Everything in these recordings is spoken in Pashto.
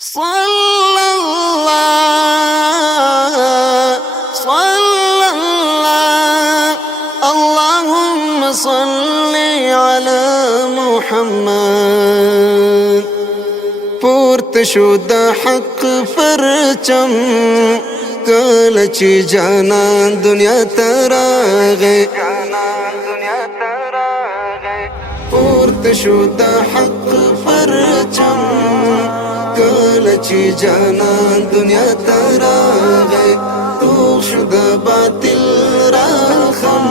صلى الله صلى الله اللهم صل على محمد پورت شو د حق پرچم کله چې جانان دنیا تراغه پورت شو د حق پرچم کله چې جانان دنیا تراغه تو شو د باطل راخم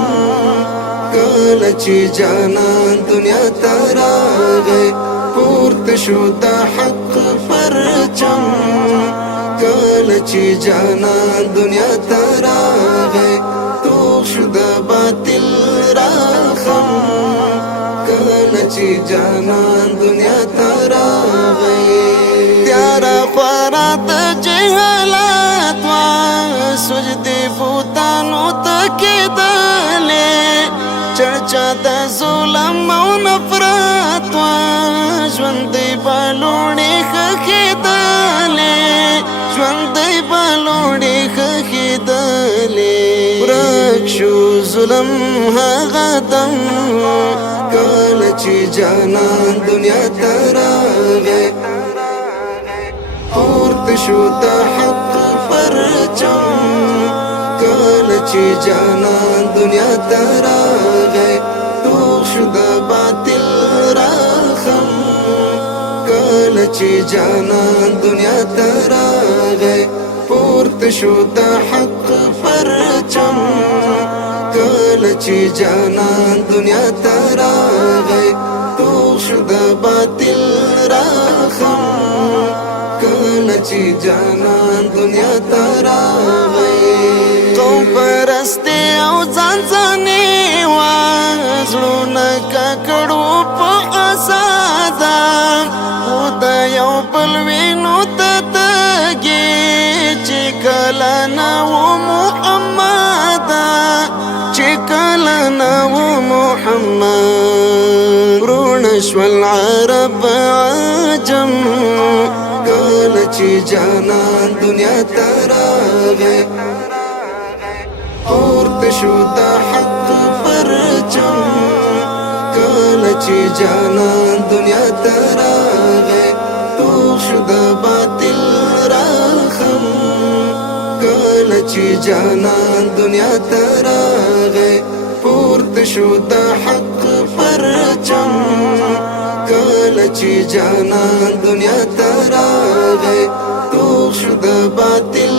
کله چې جانان دنیا تراغه پورت شو د حق پرچم کله چې جانان دنیا تراغه تو شو د باطل راخم کله چې جانان دنیا تراغه تیارا خوارات جهالات وا سجدی بوتانو تکیدلې چرچا د ظلم او نفرت وا ژوندې بالوړې خخیدلې ژوندې بالوړې خخیدلې ورک شو ظلم هغه دم کله چې جانان دنیا تراغه پورت شو د حق پرچم کله چې جانان دنیا تراغه تو شو د باطل راخم کله چې جانان دنیا تراغه پورت شو د حق پرچم کله چې جانان دنیا تراغه تو شو د باطل راخم کله چې جانان دنیا تراغه قوم پرسته او ځان ځانې وازړونه ککړو په اساده خو د یو بل وینو ته تږي چې کله نه و محمد چې کله نه و محمد ورونه شول عرب عجم کله چې جانان دنیا تراغه پورت شو د حق پرچم کله چې جانان دنیا تراغه تو شو د باطل راخم کله چې جانان دنیا تراغه پورت شو د حق پرچم کله چې جانان دنیا تراغه تو شو د باطل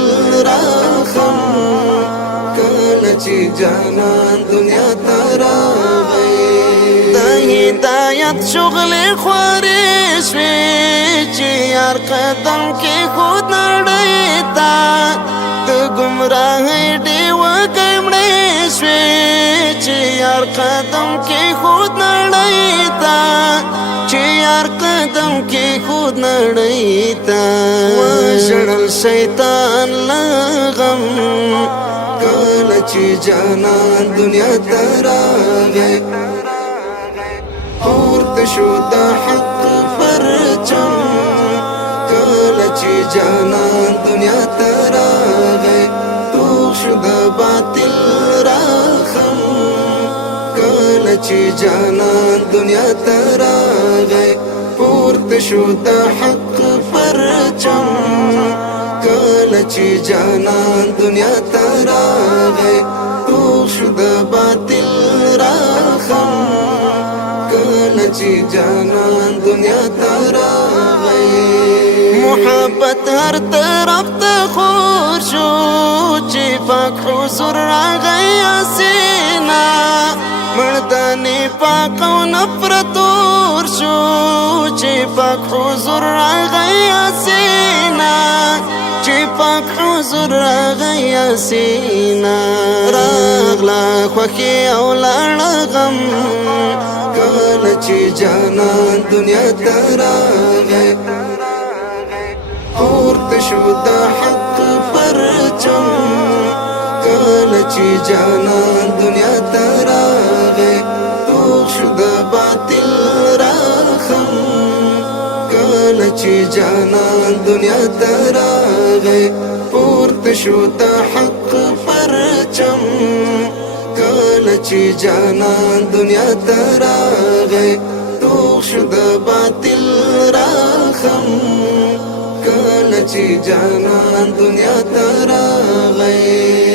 راخم کله چې جانان دنیا تراغه د هدایت شغل خوارې شوې چې یار قدم کې خود نړۍ ته د ګمراهۍ ډیوه ګمړې شوې چې یار قدم کې خود نړۍ ته چې یار قدم کې خود نړۍ ته وژړل شیطان لغم کله چې جانان دنیا تراغه پورت شو د حق پرچم کله چې جانان دنیا تراغه تو شو د باطل راخم کله چې جانان دنیا تراغه پورت شو د حق پرچم کله چې جانان دنیا تراغه تو شو د باطل راخم کله چې جانان دنیا تراغه محبت هر طرف ته خور شو چې پاک حضور راغی اسینا مردانی پاک او نفرت ور شو چې پاک حضور راغی اسینا چې پاک حضور راغی اسینا راغلا خوخي او لړغم کله چې جانان دنیا تراغه پورت شو د حق پرچم کله چې جانان دنیا تراغه تو شو د باطل راخم کله چې جانان دنیا ته راغی پورته شو د حق پرچم کله چې جانان دنیا ته راغی توغ شو د باطل راخم کله چې جانان دنیا ته راغی